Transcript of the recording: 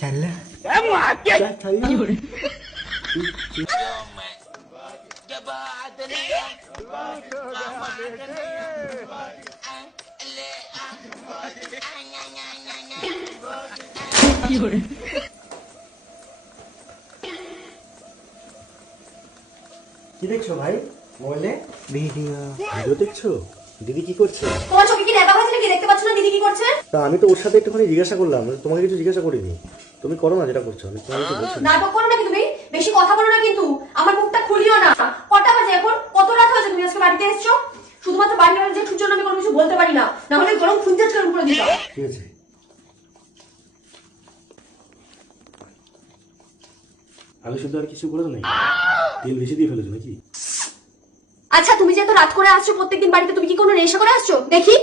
चल কি দেখছো ভাই মোবাইলে? वीडियो ভিডিও দেখছো? দিদি কি করছে? তোমার চোখে কি দেখা হয়েছে নাকি? দেখতে পাচ্ছ না দিদি কি করছে? তা আমি তো ওর সাথে একটুখানি জিজ্ঞাসা করলাম, তোমাকে কিছু জিজ্ঞাসা করিনি। তুমি করো না যেটা করছো, আমি তোমাকে কিছু বলছি না। নাটক করো নাকি তুমি? বেশি কথা বলো না কিন্তু, আমার মুখটা খুলিও না। কটা বাজে এখন? কত রাত হয়েছে তুমি আজকে বাড়িতে এসেছো? শুধুমাত্র বাড়ি বাড়ি যে জন্য আমি কোনো কিছু বলতে পারি না, না হলে গরম খুঁজে করে দিতাম। ঠিক আছে, আলু শুধু আর কিছু করে তো নাই, তেল বেশি দিয়ে ফেলেছো নাকি? আচ্ছা তুমি যে এত রাত করে আসছো প্রত্যেকদিন বাড়িতে, তুমি কি কোনো নেশা করে আসছো দেখি?